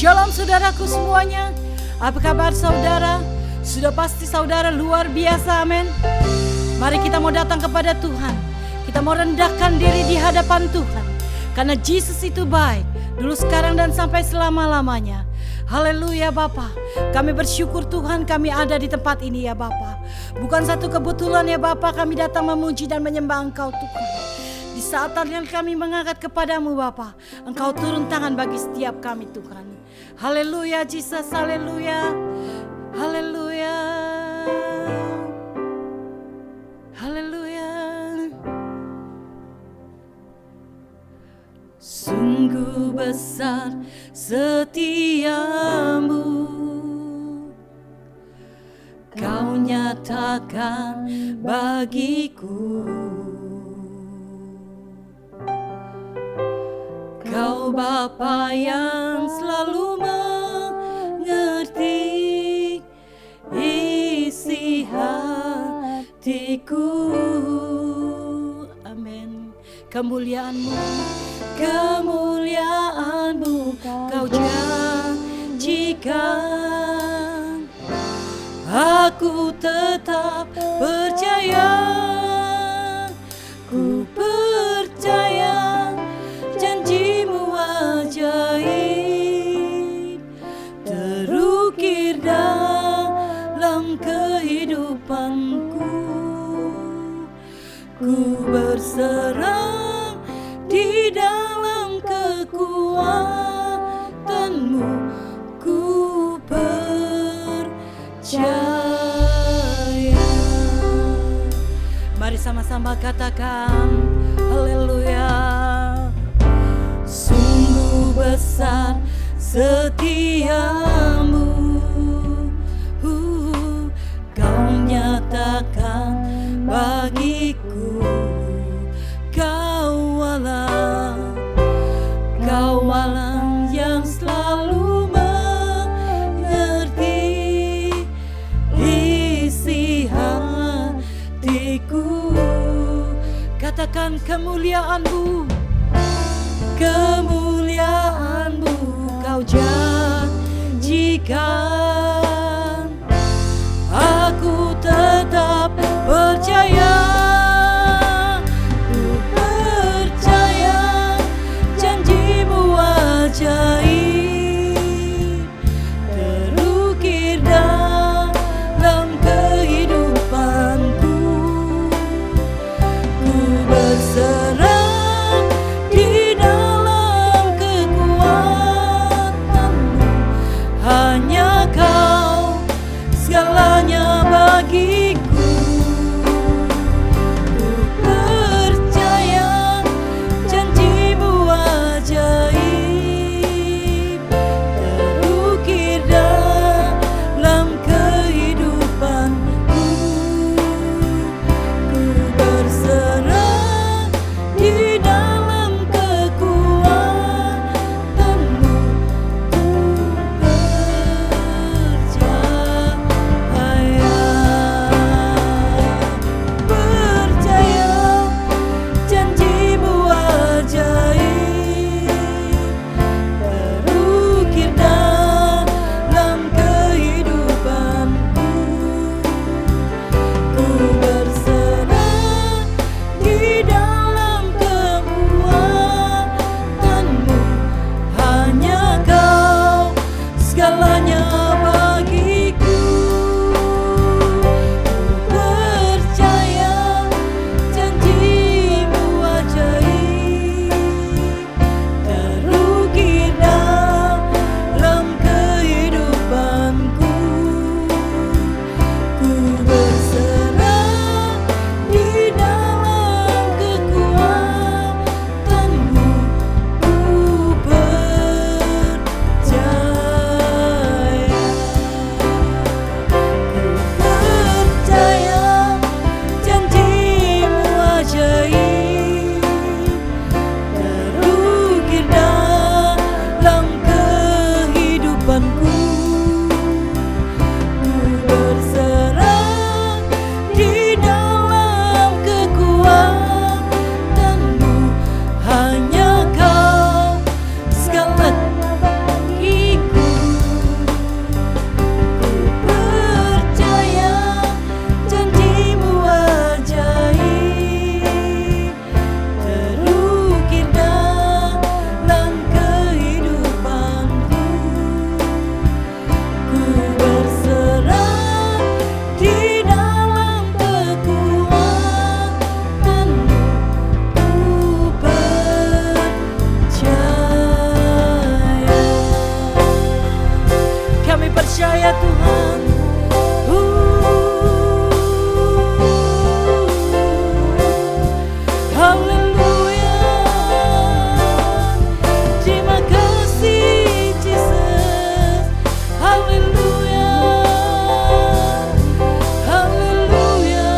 Shalom saudaraku semuanya. Apa kabar saudara? Sudah pasti saudara luar biasa, amin. Mari kita mau datang kepada Tuhan. Kita mau rendahkan diri di hadapan Tuhan. Karena Yesus itu baik, dulu sekarang dan sampai selama-lamanya. Haleluya Bapa. Kami bersyukur Tuhan kami ada di tempat ini ya Bapa. Bukan satu kebetulan ya Bapa, kami datang memuji dan menyembah Engkau Tuhan. Di saat yang kami mengangkat kepadamu Bapa, Engkau turun tangan bagi setiap kami Tuhan. Haleluya Jesus, haleluya. Haleluya. Haleluya. Sungguh besar setiamu, Kau nyatakan bagiku. Kau Bapa yang selalu mengerti isi hatiku. Amin. Kemuliaan-Mu, kemuliaan-Mu Kau janjikan. Aku tetap percaya, ku percaya janji-Mu ajaib terukir dalam kehidupanku. Ku berserah di dalam kekuatan-Mu, ku percaya. Mari sama-sama katakan haleluya. Sungguh besar setiamu, Kau nyatakan bagiku. Kau Allah yang selalu mengerti isi hatiku. Katakan kemuliaan-Mu, kemuliaan-Mu Kau janjikan. Aku tetap percaya, ku percaya janji-Mu ajaib terukir dalam kehidupanku. Ku berserah di dalam kekuatan-Mu, hanya percaya Tuhan. Haleluya. Terima kasih Jesus. Haleluya. Haleluya.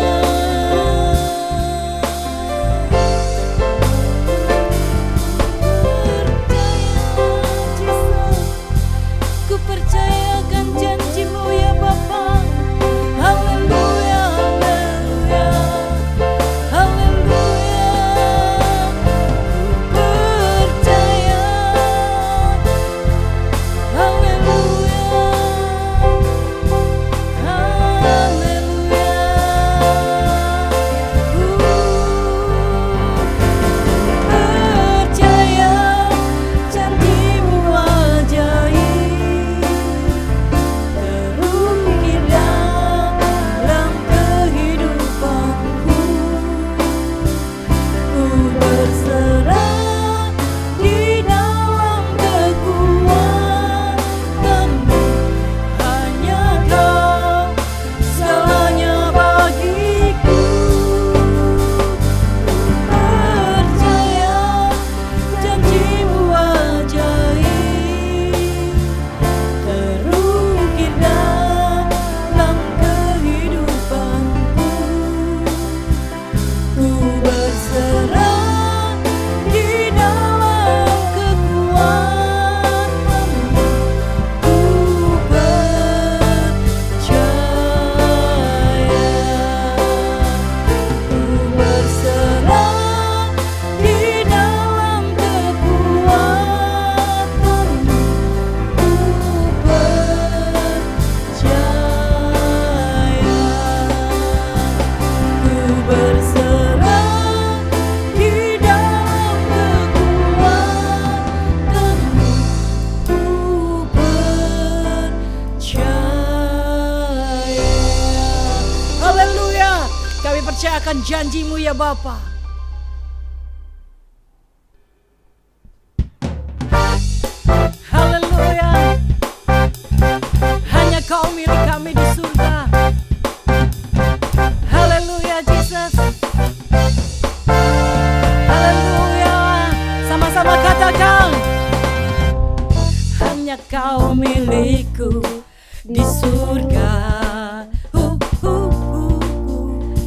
Ku percayakan janji-Mu ya Bapa. Haleluya, haleluya, haleluya. Ku percaya, haleluya, haleluya. Ku percaya janji-Mu ajaib, terukir dalam kehidupanku. Ku berserah di dalam kekuatan-Mu. Hanya Kau segalanya bagiku. Percaya janji-Mu ajaib, terukir dalam kehidupanku. Ku berserah di dalam kekuatan-Mu. Ku percaya. Ku berserah di dalam kekuatan-Mu. Ku percaya. Ku berserah di dalam kekuatan-Mu. Ku percaya. Haleluya. Kami percayakan janji-Mu ya Bapa. Haleluya. Hanya Kau milik kami di surga. Haleluya Jesus. Haleluya. Sama-sama katakan. Hanya Kau milikku di surga.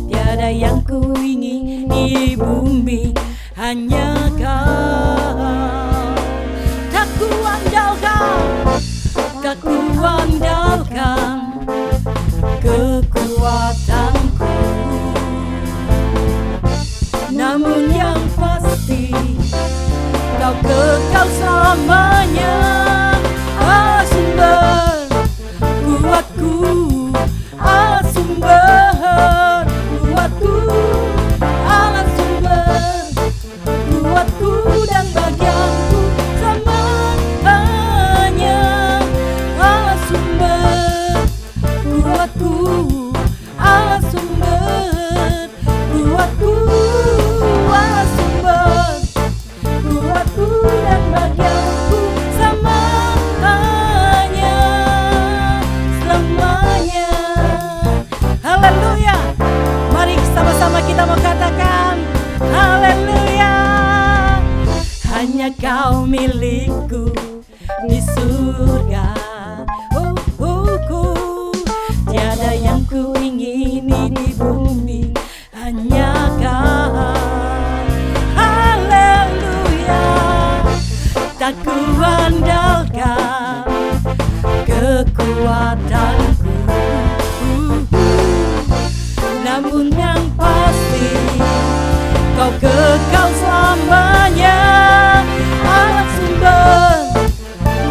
Tiada yang ku ingin di bumi, hanya Kau. Tak ku andalkan, tak ku andalkan kekuatanku. Namun yang pasti Kau kekal selamanya. Allah sumber kuatku, Allah sumber kuatku, Allah sumber kuatku dan bagianku selamanya. Allah sumber kuatku, Allah sumber kuatku, Allah sumber kuatku dan bagianku selamanya, selamanya. Haleluya. Mari sama-sama kita mau katakan haleluya. Hanya Kau milikku di surga. Tiada yang ku ingini di bumi, hanya Kau. Haleluya. Tak ku andalkan kekuatanku, namun yang pasti Kau kekal selamanya. Allah sumber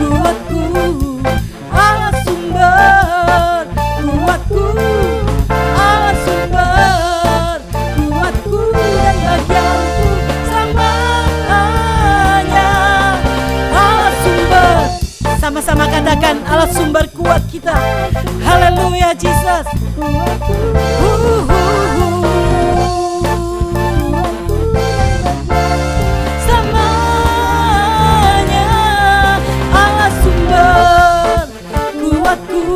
kuatku, Allah sumber kuatku, Allah sumber kuatku dan bagianku selamanya. Allah sumber. Sama-sama katakan Allah sumber kuat kita. Haleluya Jesus. Selamanya Allah sumber kuatku,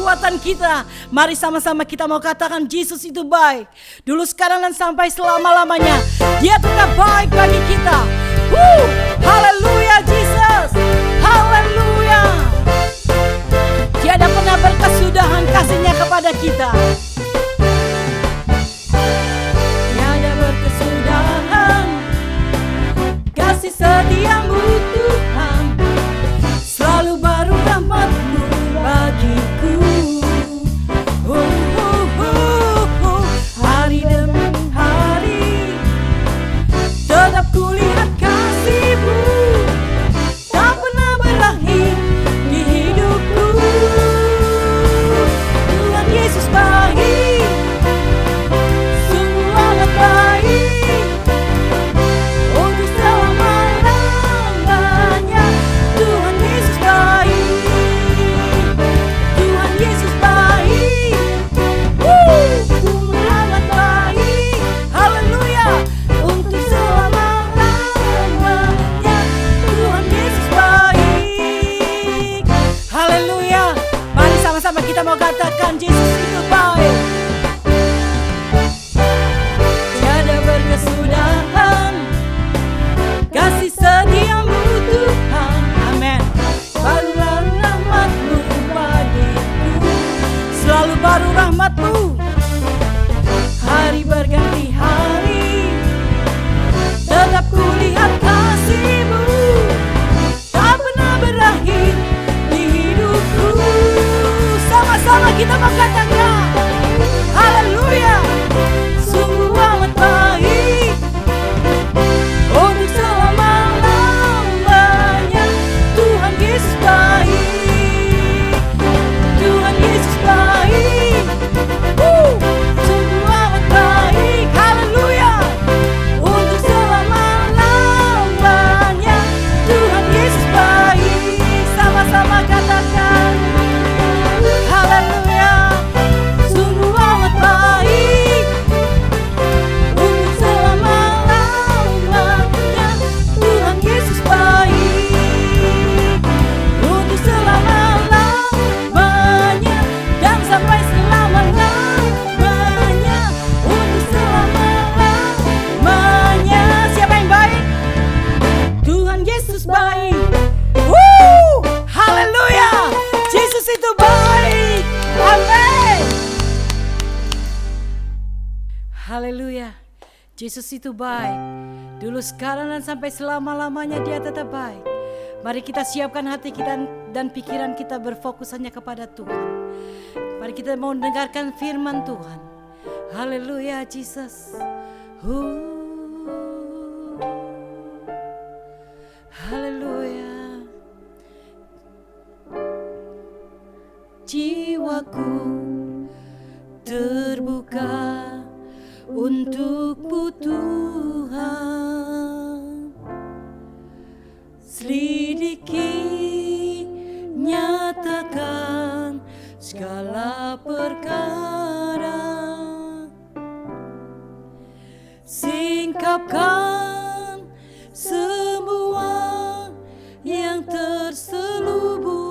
kekuatan kita. Mari sama-sama kita mau katakan Yesus itu baik. Dulu, sekarang, dan sampai selama-lamanya. Dia tetap baik bagi kita. Haleluya Jesus. Haleluya. Tiada pernah berkesudahan kasihnya kepada kita. Tiada berkesudahan kasih setiamu Tuhan. Selalu baru rahmat-Mu bagiku. Hari demi hari tetap kulihat kasih-Mu, tak pernah berakhir di hidupku. Tuhan Yesus baik, sungguh amat baik, untuk selama-lamanya. Tuhan Yesus baik, Tuhan Yesus baik, sungguh amat baik. Haleluya, untuk selama-lamanya. Tuhan Yesus baik. Haleluya. Mari sama-sama kita mau katakan Yesus itu baik. Tiada berkesudahan kasih setiamu Tuhan. Amin. Barulah rahmat-Mu bagiku. Selalu baru rahmat-Mu, hari berganti hari tetap kulihat kasih-Mu, tak pernah berakhir di hidupku. Sama-sama kita mau katakan haleluya. Sungguh amat baik, untuk selama-lamanya. Tuhan Yesus baik, Tuhan Yesus baik, sungguh amat baik. Haleluya, untuk selama-lamanya. Tuhan Yesus baik. Sama-sama katakan haleluya. Sungguh amat baik, untuk selama-lamanya. Tuhan Yesus baik, untuk selama-lamanya, dan sampai selama-lamanya. Untuk selama-lamanya. Siapa yang baik? Tuhan Yesus baik. Haleluya. Yesus itu baik. Amin. Haleluya. Yesus itu baik. Dulu, sekarang, dan sampai selama-lamanya Dia tetap baik. Mari kita siapkan hati kita dan pikiran kita berfokus hanya kepada Tuhan. Mari kita mau mendengarkan firman Tuhan. Haleluya Jesus. Haleluya. Jiwaku terbuka untuk-Mu Tuhan. Selidiki, nyatakan segala perkara. Singkapkan semua yang terselubung,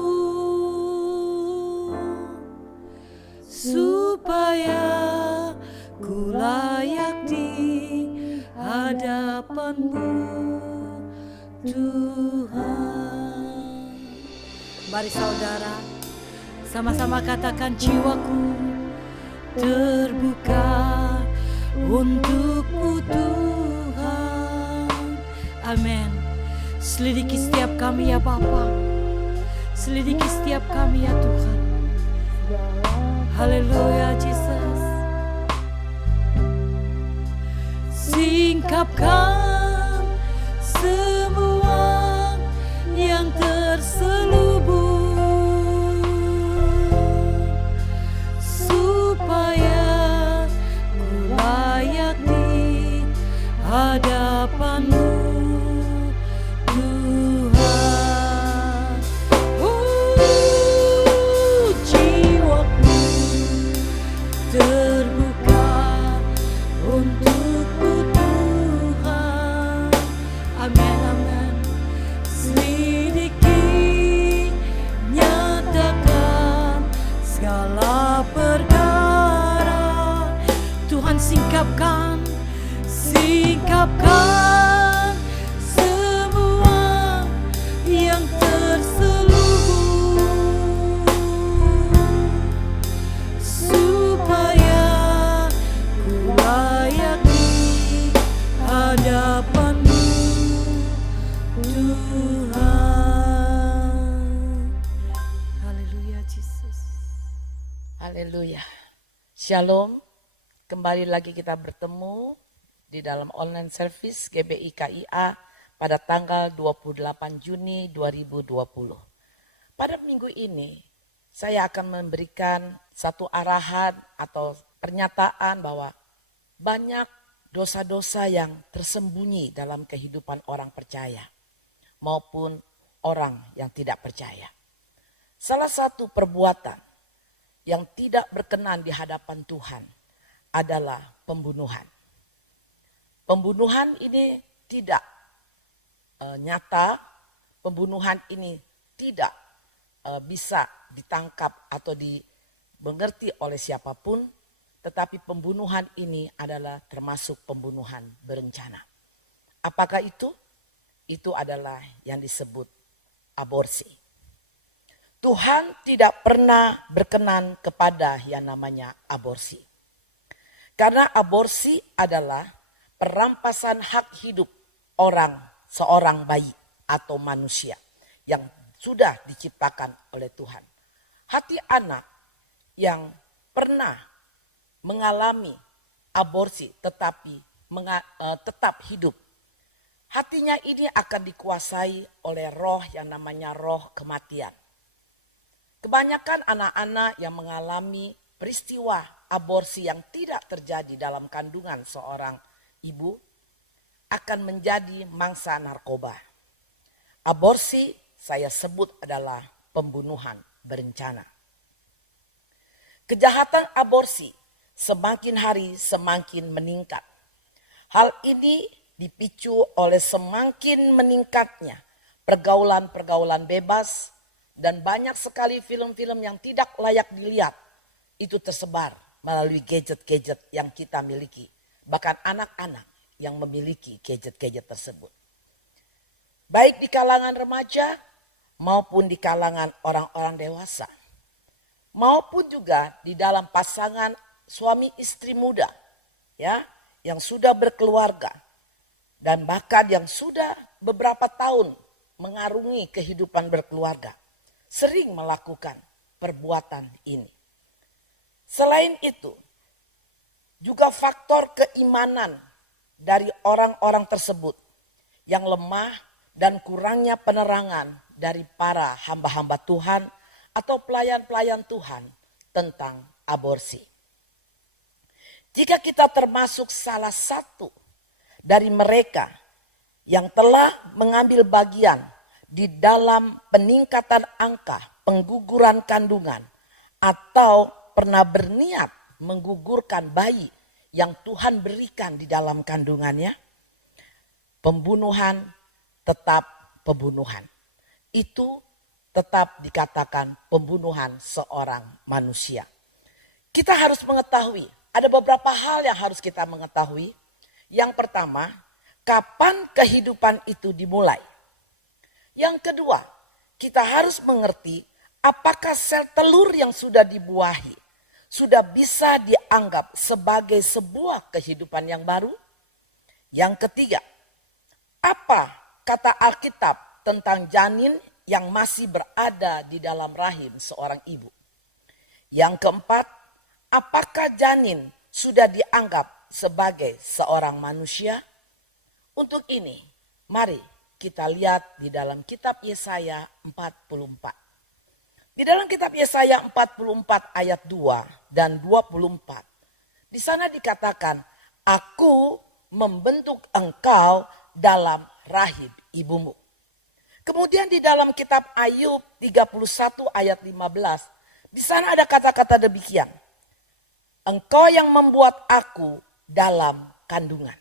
supaya ku layak di hadapan-Mu Tuhan. Mari saudara, sama-sama katakan jiwaku terbuka untuk-Mu Tuhan. Amin. Selidiki setiap kami ya Bapa, selidiki setiap kami ya Tuhan. Haleluya Jesus. Singkapkan semua yang terselubung, supaya ku layak di hadapan-Mu Tuhan. Jiwaku terbuka untuk-Mu Tuhan. perkara. Tuhan singkapkan semua yang terselubung, supaya ku layak di hadapan-Mu, Tuhan. Haleluya, Yesus. Haleluya. Shalom. Kembali lagi kita bertemu di dalam online service GBI KIA pada tanggal 28 Juni 2020. Pada minggu ini saya akan memberikan satu arahan atau pernyataan bahwa banyak dosa-dosa yang tersembunyi dalam kehidupan orang percaya maupun orang yang tidak percaya. Salah satu perbuatan yang tidak berkenan di hadapan Tuhan adalah pembunuhan. Pembunuhan ini tidak nyata, pembunuhan ini tidak bisa ditangkap atau dimengerti oleh siapapun, tetapi pembunuhan ini adalah termasuk pembunuhan berencana. Apakah itu? Itu adalah yang disebut aborsi. Tuhan tidak pernah berkenan kepada yang namanya aborsi. Karena aborsi adalah perampasan hak hidup seorang bayi atau manusia yang sudah diciptakan oleh Tuhan. Hati anak yang pernah mengalami aborsi tetapi tetap hidup, hatinya ini akan dikuasai oleh roh yang namanya roh kematian. Kebanyakan anak-anak yang mengalami peristiwa aborsi yang tidak terjadi dalam kandungan seorang ibu akan menjadi mangsa narkoba. Aborsi saya sebut adalah pembunuhan berencana. Kejahatan aborsi semakin hari semakin meningkat. Hal ini dipicu oleh semakin meningkatnya pergaulan-pergaulan bebas dan banyak sekali film-film yang tidak layak dilihat itu tersebar melalui gadget-gadget yang kita miliki. Bahkan anak-anak yang memiliki gadget-gadget tersebut. Baik di kalangan remaja maupun di kalangan orang-orang dewasa. Maupun juga di dalam pasangan suami istri muda ya, yang sudah berkeluarga. Dan bahkan yang sudah beberapa tahun mengarungi kehidupan berkeluarga. Sering melakukan perbuatan ini. Selain itu, juga faktor keimanan dari orang-orang tersebut yang lemah dan kurangnya penerangan dari para hamba-hamba Tuhan atau pelayan-pelayan Tuhan tentang aborsi. Jika kita termasuk salah satu dari mereka yang telah mengambil bagian di dalam peningkatan angka pengguguran kandungan atau pernah berniat menggugurkan bayi yang Tuhan berikan di dalam kandungannya, pembunuhan tetap pembunuhan. Itu tetap dikatakan pembunuhan seorang manusia. Kita harus mengetahui, ada beberapa hal yang harus kita mengetahui. Yang pertama, kapan kehidupan itu dimulai. Yang kedua, kita harus mengerti apakah sel telur yang sudah dibuahi sudah bisa dianggap sebagai sebuah kehidupan yang baru. Yang ketiga, apa kata Alkitab tentang janin yang masih berada di dalam rahim seorang ibu. Yang keempat, apakah janin sudah dianggap sebagai seorang manusia? Untuk ini, mari kita lihat di dalam kitab Yesaya 44. Di dalam kitab Yesaya 44 ayat 2 dan 24. Di sana dikatakan, aku membentuk engkau dalam rahim ibumu. Kemudian di dalam kitab Ayub 31 ayat 15. Di sana ada kata-kata demikian. Engkau yang membuat aku dalam kandungan.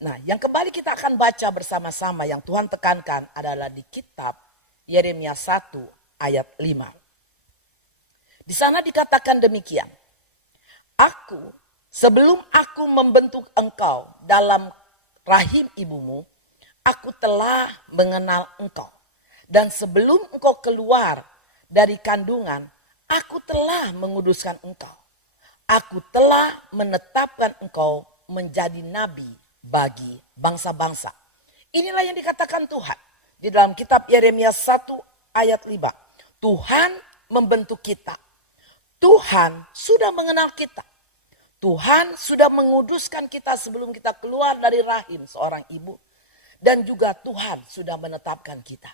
Nah, yang kembali kita akan baca bersama-sama yang Tuhan tekankan adalah di kitab Yeremia 1 ayat 5. Di sana dikatakan demikian. Sebelum aku membentuk engkau dalam rahim ibumu, aku telah mengenal engkau. Dan sebelum engkau keluar dari kandungan, aku telah menguduskan engkau. Aku telah menetapkan engkau menjadi nabi bagi bangsa-bangsa. Inilah yang dikatakan Tuhan di dalam kitab Yeremia 1 ayat 5. Tuhan membentuk kita. Tuhan sudah mengenal kita. Tuhan sudah menguduskan kita sebelum kita keluar dari rahim seorang ibu. Dan juga Tuhan sudah menetapkan kita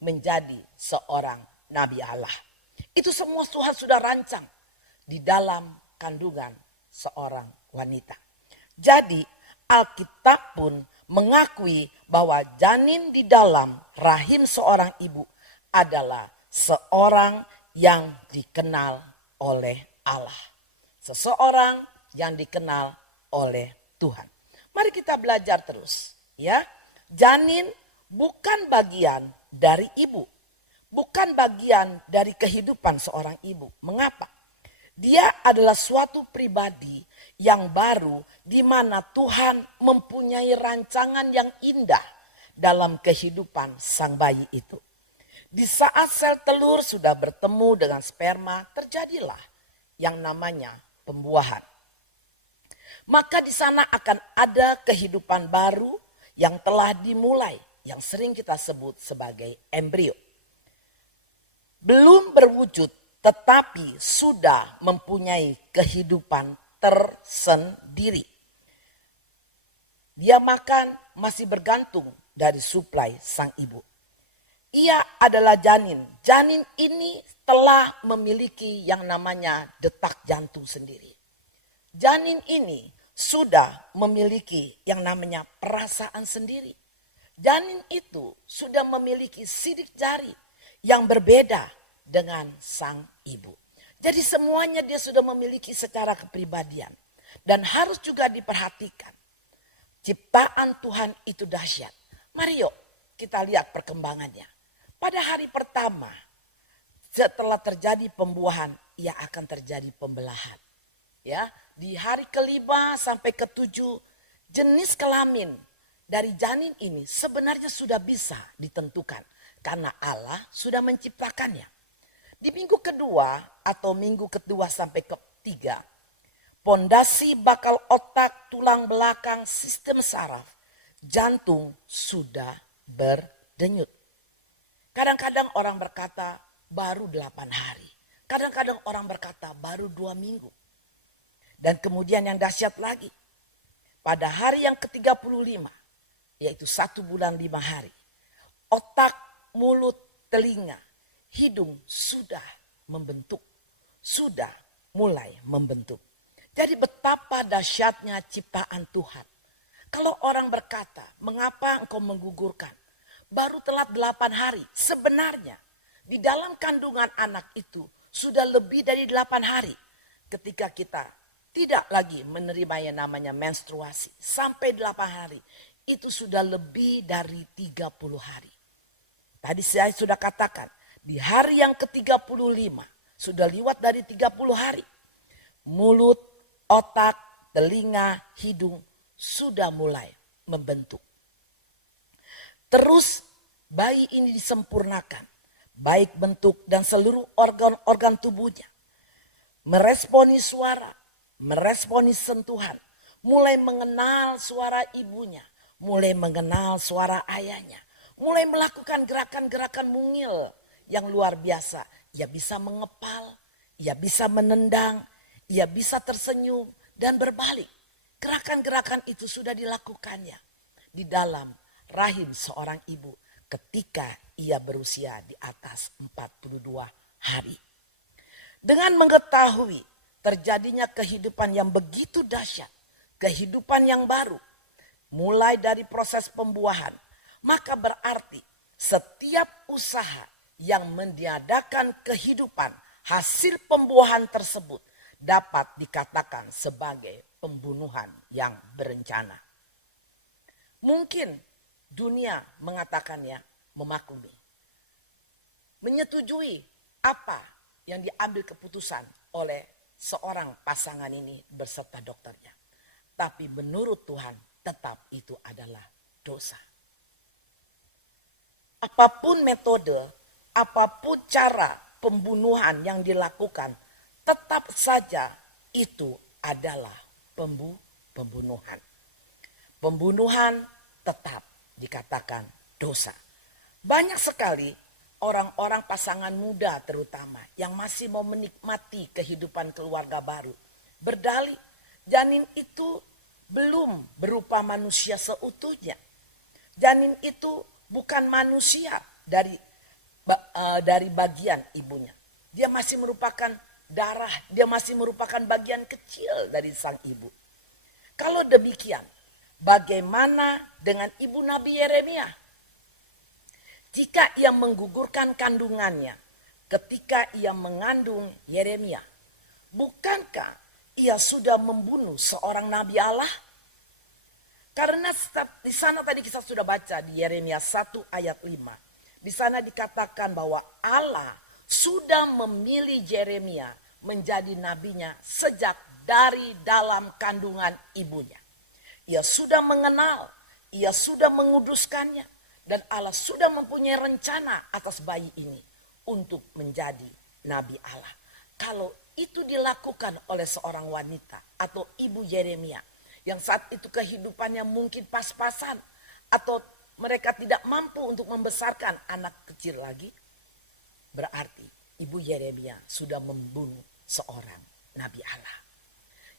menjadi seorang nabi Allah. Itu semua Tuhan sudah rancang di dalam kandungan seorang wanita. Jadi Alkitab pun mengakui bahwa janin di dalam rahim seorang ibu adalah seorang yang dikenal oleh Allah. Seseorang yang dikenal oleh Tuhan. Mari kita belajar terus, ya. Janin bukan bagian dari ibu. Bukan bagian dari kehidupan seorang ibu. Mengapa? Dia adalah suatu pribadi yang baru di mana Tuhan mempunyai rancangan yang indah dalam kehidupan sang bayi itu. Di saat sel telur sudah bertemu dengan sperma, terjadilah yang namanya pembuahan. Maka di sana akan ada kehidupan baru yang telah dimulai, yang sering kita sebut sebagai embrio. Belum berwujud, tetapi sudah mempunyai kehidupan tersendiri. Dia makan masih bergantung dari suplai sang ibu. Ia adalah janin. Janin ini telah memiliki yang namanya detak jantung sendiri. Janin ini sudah memiliki yang namanya perasaan sendiri. Janin itu sudah memiliki sidik jari yang berbeda dengan sang ibu. Jadi semuanya dia sudah memiliki secara kepribadian. Dan harus juga diperhatikan. Ciptaan Tuhan itu dahsyat. Mari yuk kita lihat perkembangannya. Pada hari pertama setelah terjadi pembuahan, ia akan terjadi pembelahan. Ya, di hari kelima sampai ketujuh, jenis kelamin dari janin ini sebenarnya sudah bisa ditentukan. Karena Allah sudah menciptakannya. Di minggu kedua atau minggu kedua sampai ketiga, pondasi bakal otak, tulang belakang, sistem saraf, jantung sudah berdenyut. Kadang-kadang orang berkata baru 8 hari. Kadang-kadang orang berkata baru 2 minggu. Dan kemudian yang dahsyat lagi, pada hari yang ke-35, yaitu 1 bulan 5 hari, otak, mulut, telinga, hidung sudah membentuk, sudah mulai membentuk. Jadi betapa dahsyatnya ciptaan Tuhan. Kalau orang berkata, mengapa engkau menggugurkan? Baru telat 8 hari. Sebenarnya di dalam kandungan anak itu sudah lebih dari 8 hari. Ketika kita tidak lagi menerima yang namanya menstruasi. Sampai 8 hari. Itu sudah lebih dari 30 hari. Tadi saya sudah katakan. Di hari yang ke-35 sudah lewat dari 30 hari. Mulut, otak, telinga, hidung sudah mulai membentuk. Terus bayi ini disempurnakan. Baik bentuk dan seluruh organ-organ tubuhnya. Meresponi suara, meresponi sentuhan. Mulai mengenal suara ibunya. Mulai mengenal suara ayahnya. Mulai melakukan gerakan-gerakan mungil yang luar biasa. Ia bisa mengepal, ia bisa menendang, ia bisa tersenyum dan berbalik. Gerakan-gerakan itu sudah dilakukannya di dalam rahim seorang ibu ketika ia berusia di atas 42 hari. Dengan mengetahui terjadinya kehidupan yang begitu dahsyat, kehidupan yang baru, mulai dari proses pembuahan, maka berarti setiap usaha yang meniadakan kehidupan hasil pembuahan tersebut dapat dikatakan sebagai pembunuhan yang berencana. Mungkin dunia mengatakannya memaklumi. Menyetujui apa yang diambil keputusan oleh seorang pasangan ini beserta dokternya. Tapi menurut Tuhan tetap itu adalah dosa. Apapun metode, apapun cara pembunuhan yang dilakukan, tetap saja itu adalah pembunuhan. Pembunuhan tetap dikatakan dosa. Banyak sekali orang-orang pasangan muda terutama yang masih mau menikmati kehidupan keluarga baru berdalih janin itu belum berupa manusia seutuhnya. Janin itu bukan manusia dari bagian ibunya. Dia masih merupakan darah, dia masih merupakan bagian kecil dari sang ibu. Kalau demikian, bagaimana dengan ibu Nabi Yeremia? Jika ia menggugurkan kandungannya ketika ia mengandung Yeremia, bukankah ia sudah membunuh seorang nabi Allah? Karena di sana tadi kita sudah baca di Yeremia 1 ayat 5. Di sana dikatakan bahwa Allah sudah memilih Yeremia menjadi nabinya sejak dari dalam kandungan ibunya. Ia sudah mengenal, ia sudah menguduskannya, dan Allah sudah mempunyai rencana atas bayi ini untuk menjadi nabi Allah. Kalau itu dilakukan oleh seorang wanita atau ibu Yeremia yang saat itu kehidupannya mungkin pas-pasan atau mereka tidak mampu untuk membesarkan anak kecil lagi, berarti ibu Yeremia sudah membunuh seorang nabi Allah.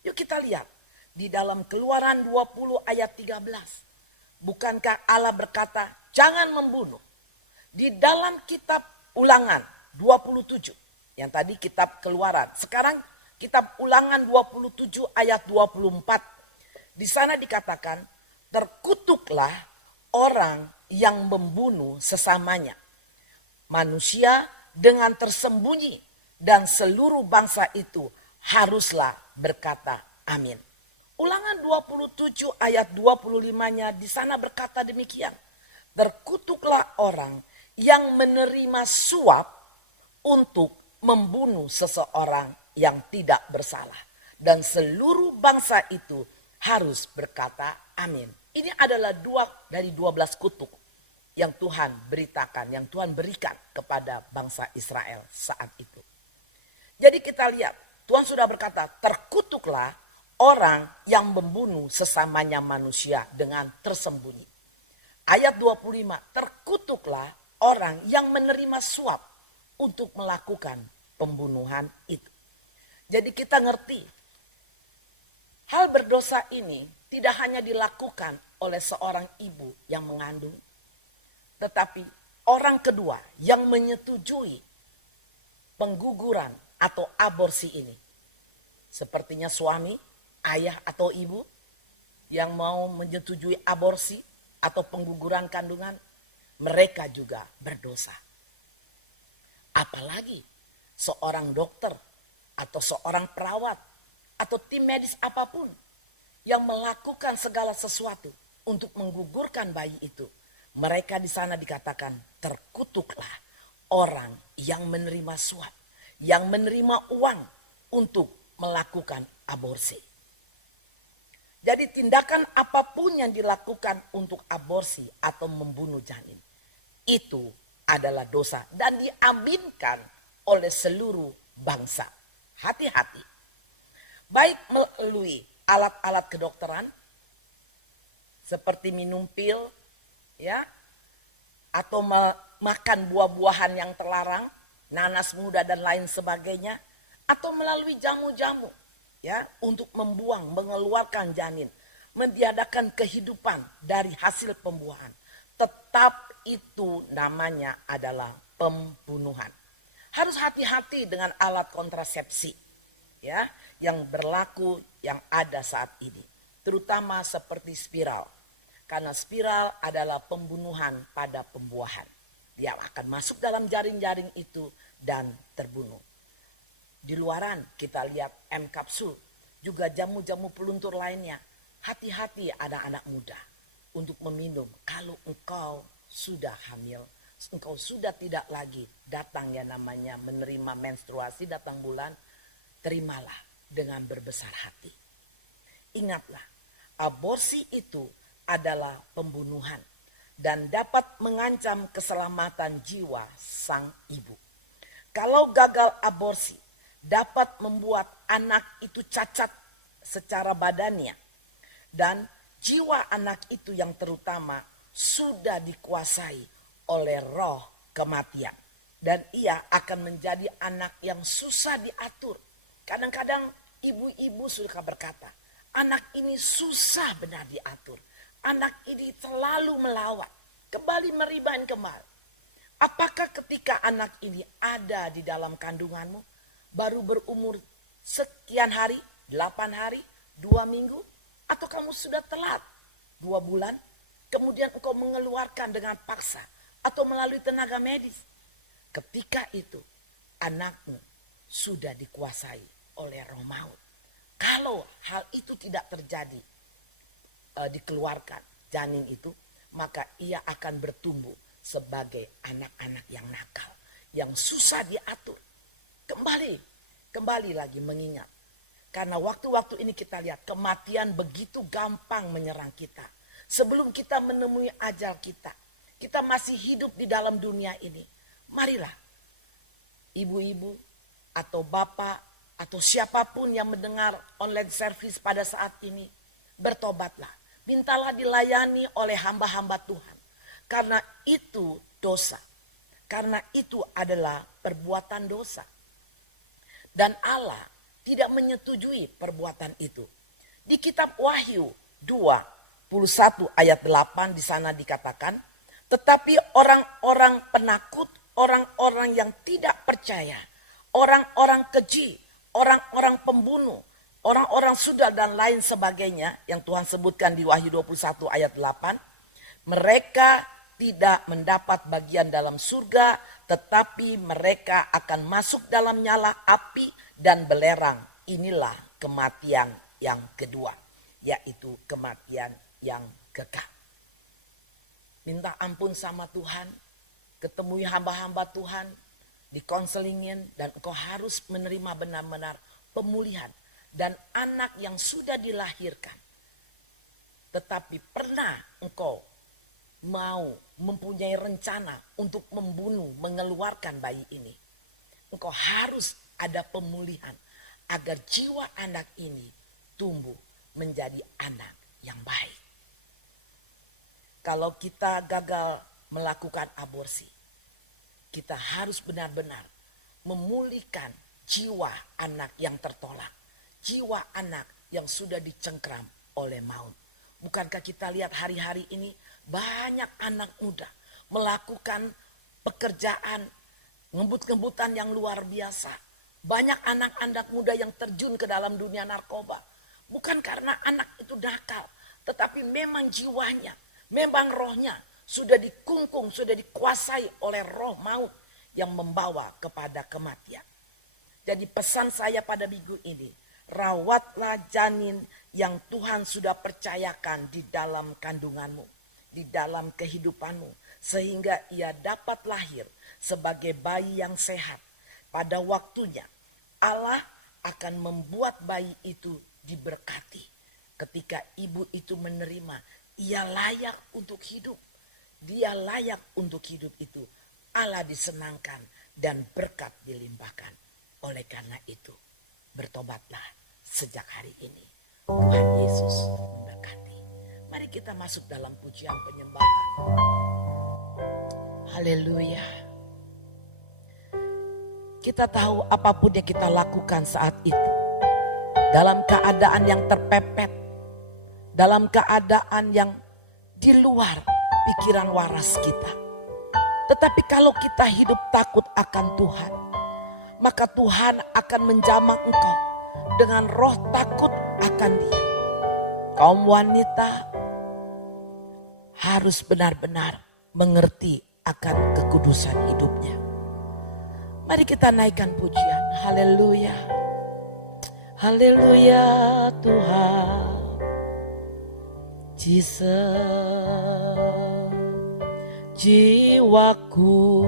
Yuk kita lihat di dalam Keluaran 20 ayat 13. Bukankah Allah berkata, jangan membunuh. Di dalam kitab Ulangan 27, yang tadi kitab Keluaran, sekarang kitab Ulangan 27 ayat 24. Di sana dikatakan, terkutuklah orang yang membunuh sesamanya. Manusia dengan tersembunyi dan seluruh bangsa itu haruslah berkata amin. Ulangan 27 ayat 25-nya di sana berkata demikian. Terkutuklah orang yang menerima suap untuk membunuh seseorang yang tidak bersalah. Dan seluruh bangsa itu harus berkata amin. Ini adalah 2 dari 12 kutuk yang Tuhan beritakan, yang Tuhan berikan kepada bangsa Israel saat itu. Jadi kita lihat, Tuhan sudah berkata, terkutuklah orang yang membunuh sesamanya manusia dengan tersembunyi. Ayat 25, terkutuklah orang yang menerima suap untuk melakukan pembunuhan itu. Jadi kita ngerti, hal berdosa ini tidak hanya dilakukan oleh seorang ibu yang mengandung, tetapi orang kedua yang menyetujui pengguguran atau aborsi ini. Sepertinya suami, ayah atau ibu yang mau menyetujui aborsi atau pengguguran kandungan, mereka juga berdosa. Apalagi seorang dokter atau seorang perawat atau tim medis apapun yang melakukan segala sesuatu untuk menggugurkan bayi itu. Mereka di sana dikatakan terkutuklah orang yang menerima suap, yang menerima uang untuk melakukan aborsi. Jadi tindakan apapun yang dilakukan untuk aborsi atau membunuh janin, itu adalah dosa dan diaminkan oleh seluruh bangsa. Hati-hati. Baik melalui alat-alat kedokteran, seperti minum pil, ya, atau makan buah-buahan yang terlarang, nanas muda dan lain sebagainya, atau melalui jamu-jamu, ya, untuk membuang, mengeluarkan janin, mentiadakan kehidupan dari hasil pembuahan. Tetap itu namanya adalah pembunuhan. Harus hati-hati dengan alat kontrasepsi, ya, yang berlaku, yang ada saat ini, terutama seperti spiral. Karena spiral adalah pembunuhan pada pembuahan. Dia akan masuk dalam jaring-jaring itu dan terbunuh. Di luaran kita lihat M-kapsul, juga jamu-jamu peluntur lainnya. Hati-hati anak-anak muda untuk meminum kalau engkau sudah hamil engkau sudah tidak lagi datang yang namanya menerima menstruasi, datang bulan, terimalah dengan berbesar hati. Ingatlah, aborsi itu adalah pembunuhan dan dapat mengancam keselamatan jiwa sang ibu. Kalau gagal aborsi dapat membuat anak itu cacat secara badannya dan jiwa anak itu yang terutama sudah dikuasai oleh roh kematian. Dan ia akan menjadi anak yang susah diatur. Kadang-kadang ibu-ibu suka berkata, anak ini susah benar diatur. Anak ini selalu melawan, kembali meribain kembali. Apakah ketika anak ini ada di dalam kandunganmu, baru berumur sekian hari, 8 hari, 2 minggu, atau kamu sudah telat 2 bulan, kemudian engkau mengeluarkan dengan paksa atau melalui tenaga medis. Ketika itu anakmu sudah dikuasai oleh roh maut. Kalau hal itu tidak terjadi, dikeluarkan janin itu, maka ia akan bertumbuh sebagai anak-anak yang nakal, yang susah diatur. Kembali lagi mengingat. Karena waktu-waktu ini kita lihat kematian begitu gampang menyerang kita. Sebelum kita menemui ajal kita masih hidup di dalam dunia ini. Marilah ibu-ibu atau bapak atau siapapun yang mendengar online service pada saat ini, bertobatlah. Mintalah dilayani oleh hamba-hamba Tuhan. Karena itu dosa. Karena itu adalah perbuatan dosa. Dan Allah tidak menyetujui perbuatan itu. Di kitab Wahyu 21 ayat 8 di sana dikatakan, tetapi orang-orang penakut, orang-orang yang tidak percaya, orang-orang keji, orang-orang pembunuh, orang-orang sudah dan lain sebagainya yang Tuhan sebutkan di Wahyu 21 ayat 8, mereka tidak mendapat bagian dalam surga, tetapi mereka akan masuk dalam nyala api dan belerang. Inilah kematian yang kedua, yaitu kematian yang kekal. Minta ampun sama Tuhan, ketemui hamba-hamba Tuhan, dikonselingin, dan engkau harus menerima benar-benar pemulihan. Dan anak yang sudah dilahirkan, tetapi pernah engkau mau mempunyai rencana untuk membunuh, mengeluarkan bayi ini, engkau harus ada pemulihan agar jiwa anak ini tumbuh menjadi anak yang baik. Kalau kita gagal melakukan aborsi, kita harus benar-benar memulihkan jiwa anak yang tertolak, jiwa anak yang sudah dicengkram oleh maut. Bukankah kita lihat hari-hari ini banyak anak muda melakukan pekerjaan ngebut-ngebutan yang luar biasa. Banyak anak-anak muda yang terjun ke dalam dunia narkoba. Bukan karena anak itu nakal, tetapi memang jiwanya, memang rohnya sudah dikungkung, sudah dikuasai oleh roh maut yang membawa kepada kematian. Jadi pesan saya pada minggu ini, rawatlah janin yang Tuhan sudah percayakan di dalam kandunganmu, di dalam kehidupanmu, sehingga ia dapat lahir sebagai bayi yang sehat. Pada waktunya Allah akan membuat bayi itu diberkati. Ketika ibu itu menerima, ia layak untuk hidup. Dia layak untuk hidup itu. Allah disenangkan dan berkat dilimpahkan. Oleh karena itu, bertobatlah sejak hari ini. Tuhan Yesus memberkati. Mari kita masuk dalam pujian penyembahan. Haleluya. Kita tahu apapun yang kita lakukan saat itu, dalam keadaan yang terpepet, dalam keadaan yang di luar pikiran waras kita. Tetapi kalau kita hidup takut akan Tuhan, maka Tuhan akan menjamah engkau dengan roh takut akan Dia. Kaum wanita harus benar-benar mengerti akan kekudusan hidupnya. Mari kita naikkan pujian. Haleluya. Haleluya Tuhan. Jesus. jiwaku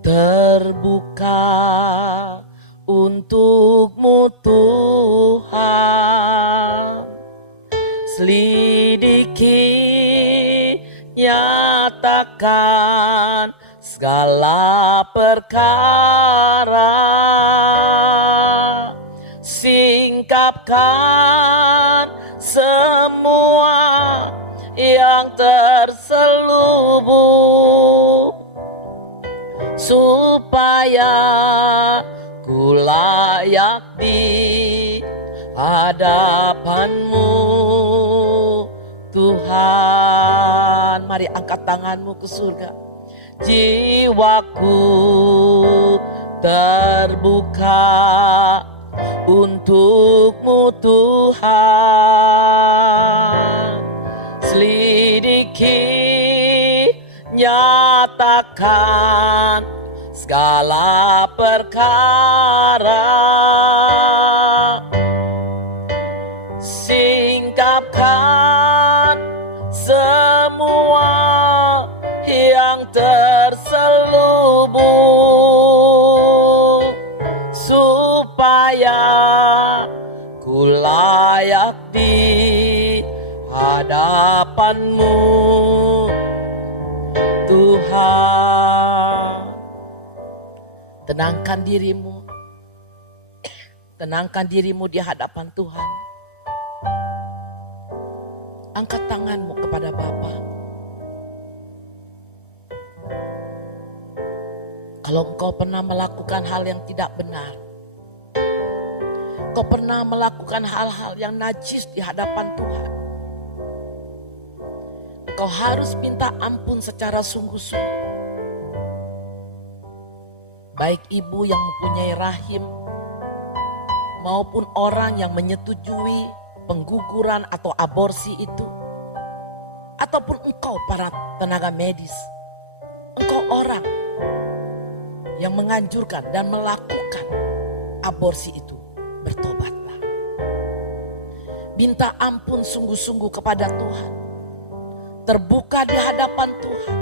terbuka untuk-Mu Tuhan. Selidiki, nyatakan segala perkara, singkapkan semua yang terselubung, supaya ku layak di hadapan-Mu Tuhan. Mari angkat tanganmu ke surga. Jiwaku terbuka untuk-Mu Tuhan. Selidiki, nyatakan segala perkara, singkapkan semua yang terselubung, supaya ku layak di hadapan-Mu Tuhan. Tenangkan dirimu, tenangkan dirimu di hadapan Tuhan. Angkat tanganmu kepada Bapa. Kalau engkau pernah melakukan hal yang tidak benar, engkau pernah melakukan hal-hal yang najis di hadapan Tuhan, engkau harus minta ampun secara sungguh-sungguh. Baik ibu yang mempunyai rahim maupun orang yang menyetujui pengguguran atau aborsi itu, ataupun engkau para tenaga medis, engkau orang yang menganjurkan dan melakukan aborsi itu, bertobatlah. Minta ampun sungguh-sungguh kepada Tuhan. Terbuka di hadapan Tuhan.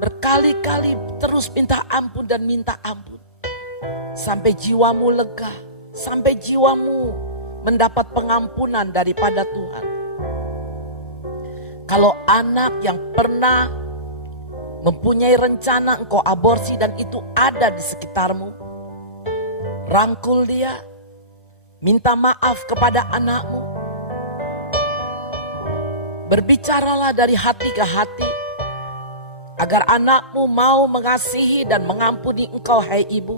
Berkali-kali terus minta ampun dan minta ampun. Sampai jiwamu lega, sampai jiwamu mendapat pengampunan daripada Tuhan. Kalau anak yang pernah mempunyai rencana engkau aborsi dan itu ada di sekitarmu, rangkul dia, minta maaf kepada anakmu. Berbicaralah dari hati ke hati, agar anakmu mau mengasihi dan mengampuni engkau, hai ibu.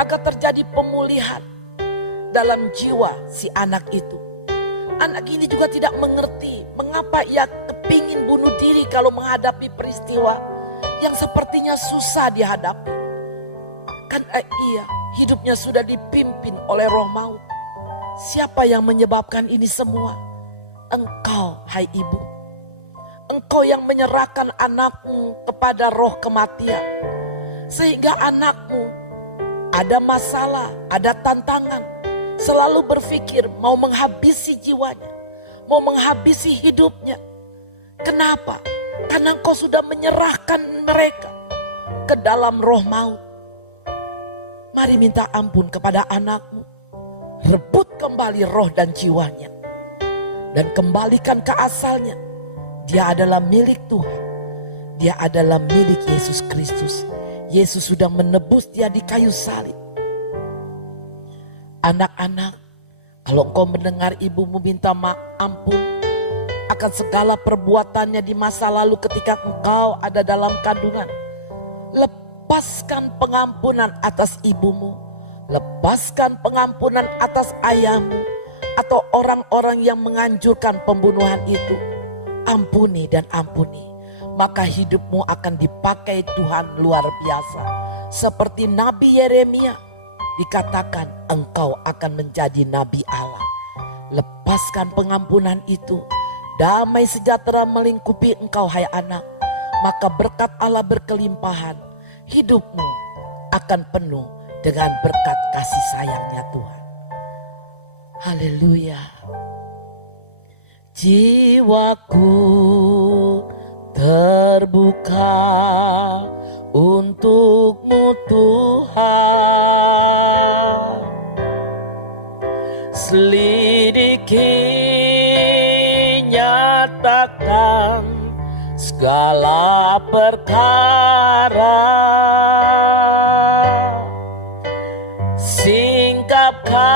Agar terjadi pemulihan dalam jiwa si anak itu. Anak ini juga tidak mengerti mengapa ia kepingin bunuh diri kalau menghadapi peristiwa yang sepertinya susah dihadapi. Kan ia hidupnya sudah dipimpin oleh roh maut. Siapa yang menyebabkan ini semua? Engkau, hai ibu. Engkau yang menyerahkan anakmu kepada roh kematian. Sehingga anakmu ada masalah, ada tantangan. Selalu berpikir mau menghabisi jiwanya, mau menghabisi hidupnya. Kenapa? Karena engkau sudah menyerahkan mereka ke dalam roh maut. Mari minta ampun kepada anakmu. Rebut kembali roh dan jiwanya. Dan kembalikan ke asalnya. Dia adalah milik Tuhan. Dia adalah milik Yesus Kristus. Yesus sudah menebus dia di kayu salib. Anak-anak, kalau engkau mendengar ibumu minta ampun akan segala perbuatannya di masa lalu ketika engkau ada dalam kandungan, lepaskan pengampunan atas ibumu, lepaskan pengampunan atas ayahmu atau orang-orang yang menganjurkan pembunuhan itu. Ampuni dan ampuni, maka hidupmu akan dipakai Tuhan luar biasa. Seperti Nabi Yeremia dikatakan engkau akan menjadi Nabi Allah. Lepaskan pengampunan itu, damai sejahtera melingkupi engkau, hai anak. Maka berkat Allah berkelimpahan, hidupmu akan penuh dengan berkat kasih sayangnya Tuhan. Haleluya. Jiwaku terbuka untuk-Mu Tuhan. Selidiki, nyatakan segala perkara. Singkapkan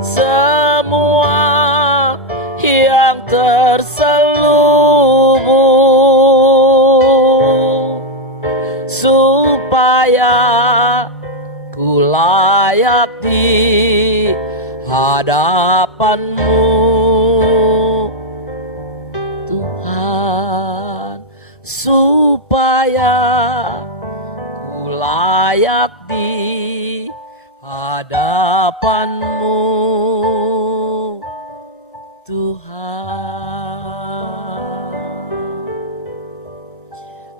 semua yang terselubung, supaya ku layak di hadapan-Mu Tuhan, supaya ku layak di hadapan-Mu Tuhan.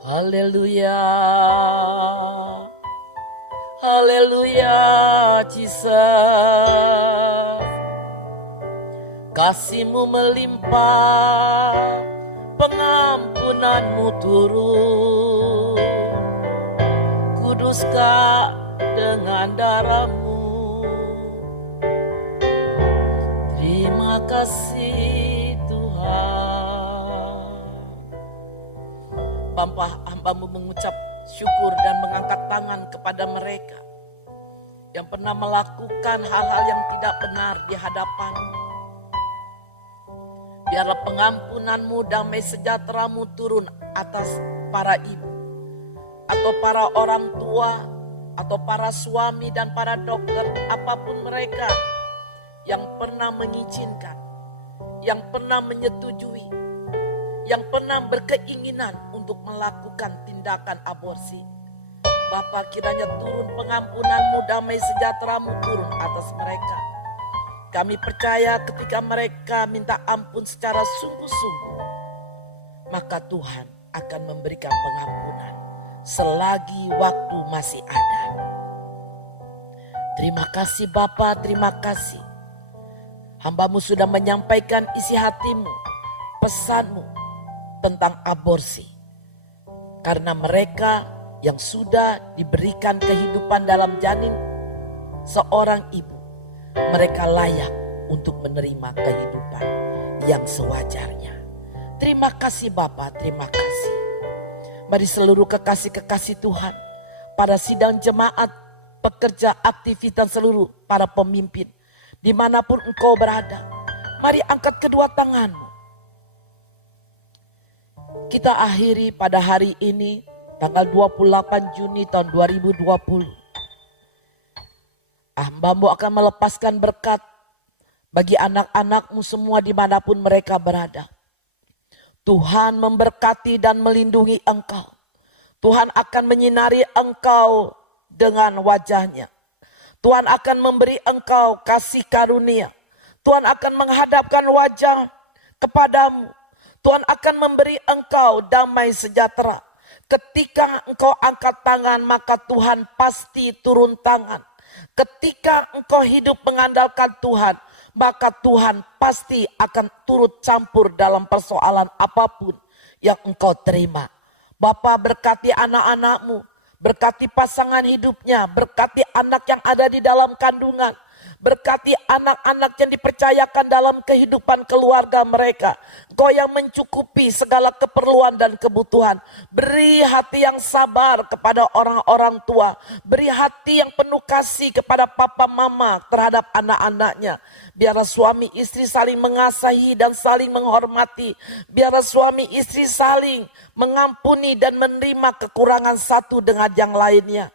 Haleluya, haleluya Jesus. Kasih-Mu melimpah, pengampunan-Mu turun, kuduskah dengan darah-Mu. Terima kasih Tuhan. Hamba-Mu mengucap syukur dan mengangkat tangan kepada mereka yang pernah melakukan hal-hal yang tidak benar di hadapan-Mu. Biarlah pengampunan-Mu, damai sejahtera-Mu turun atas para ibu atau para orang tua atau para suami dan para dokter, apapun mereka yang pernah mengizinkan, yang pernah menyetujui, yang pernah berkeinginan untuk melakukan tindakan aborsi. Bapa, kiranya turun pengampunan-Mu, damai sejahtera-Mu turun atas mereka. Kami percaya ketika mereka minta ampun secara sungguh-sungguh, maka Tuhan akan memberikan pengampunan selagi waktu masih ada. Terima kasih Bapa, terima kasih. Hamba-Mu sudah menyampaikan isi hati-Mu, pesan-Mu tentang aborsi. Karena mereka yang sudah diberikan kehidupan dalam janin seorang ibu, mereka layak untuk menerima kehidupan yang sewajarnya. Terima kasih Bapa, terima kasih. Mari seluruh kekasih-kekasih Tuhan, para sidang jemaat, pekerja, aktivitas seluruh para pemimpin, dimanapun engkau berada, mari angkat kedua tanganmu. Kita akhiri pada hari ini, tanggal 28 Juni tahun 2020. Hamba-Mu akan melepaskan berkat bagi anak-anak-Mu semua dimanapun mereka berada. Tuhan memberkati dan melindungi engkau. Tuhan akan menyinari engkau dengan wajah-Nya. Tuhan akan memberi engkau kasih karunia. Tuhan akan menghadapkan wajah kepadamu. Tuhan akan memberi engkau damai sejahtera. Ketika engkau angkat tangan, maka Tuhan pasti turun tangan. Ketika engkau hidup mengandalkan Tuhan, maka Tuhan pasti akan turut campur dalam persoalan apapun yang engkau terima. Bapa, berkati anak-anak-Mu, berkati pasangan hidupnya, berkati anak yang ada di dalam kandungan, berkati anak-anak yang dipercayakan dalam kehidupan keluarga mereka. Engkau yang mencukupi segala keperluan dan kebutuhan. Beri hati yang sabar kepada orang-orang tua. Beri hati yang penuh kasih kepada papa mama terhadap anak-anaknya. Biarlah suami istri saling mengasihi dan saling menghormati. Biarlah suami istri saling mengampuni dan menerima kekurangan satu dengan yang lainnya.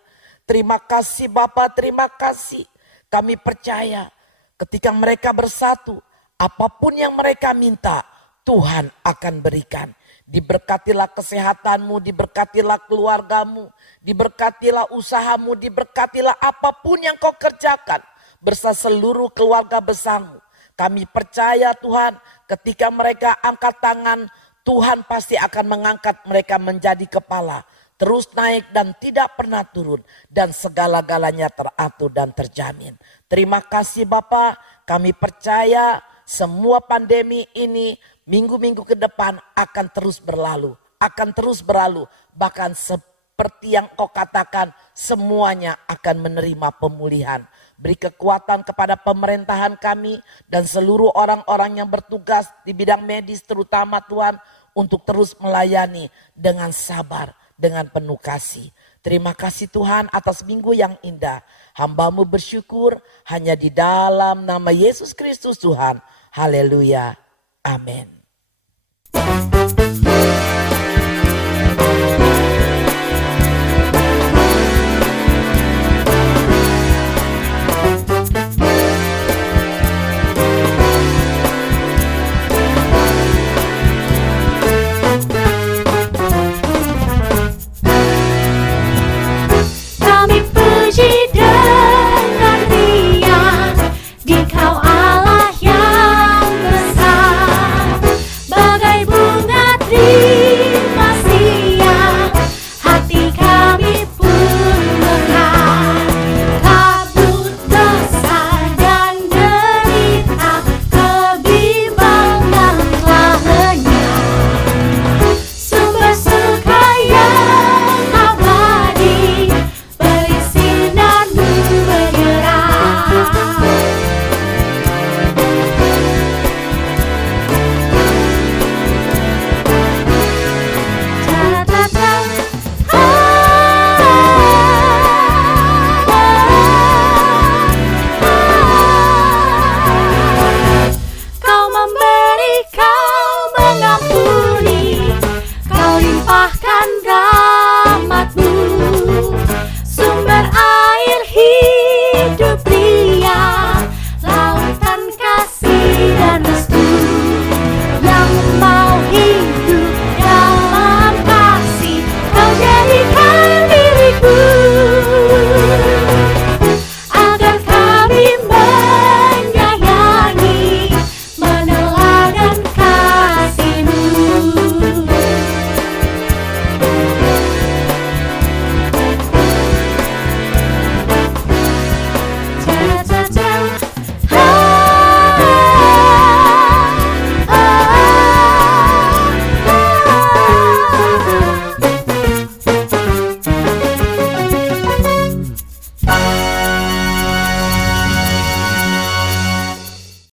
Terima kasih Bapa, terima kasih. Kami percaya ketika mereka bersatu, apapun yang mereka minta, Tuhan akan berikan. Diberkatilah kesehatanmu, diberkatilah keluargamu, diberkatilah usahamu, diberkatilah apapun yang kau kerjakan bersama seluruh keluarga besarmu. Kami percaya Tuhan, ketika mereka angkat tangan, Tuhan pasti akan mengangkat mereka menjadi kepala. Terus naik dan tidak pernah turun. Dan segala-galanya teratur dan terjamin. Terima kasih Bapa, kami percaya semua pandemi ini minggu-minggu ke depan akan terus berlalu. Bahkan seperti yang kau katakan, semuanya akan menerima pemulihan. Beri kekuatan kepada pemerintahan kami dan seluruh orang-orang yang bertugas di bidang medis terutama Tuhan, untuk terus melayani dengan sabar, dengan penuh kasih. Terima kasih Tuhan atas minggu yang indah. Hamba-Mu bersyukur hanya di dalam nama Yesus Kristus Tuhan. Haleluya. Amin.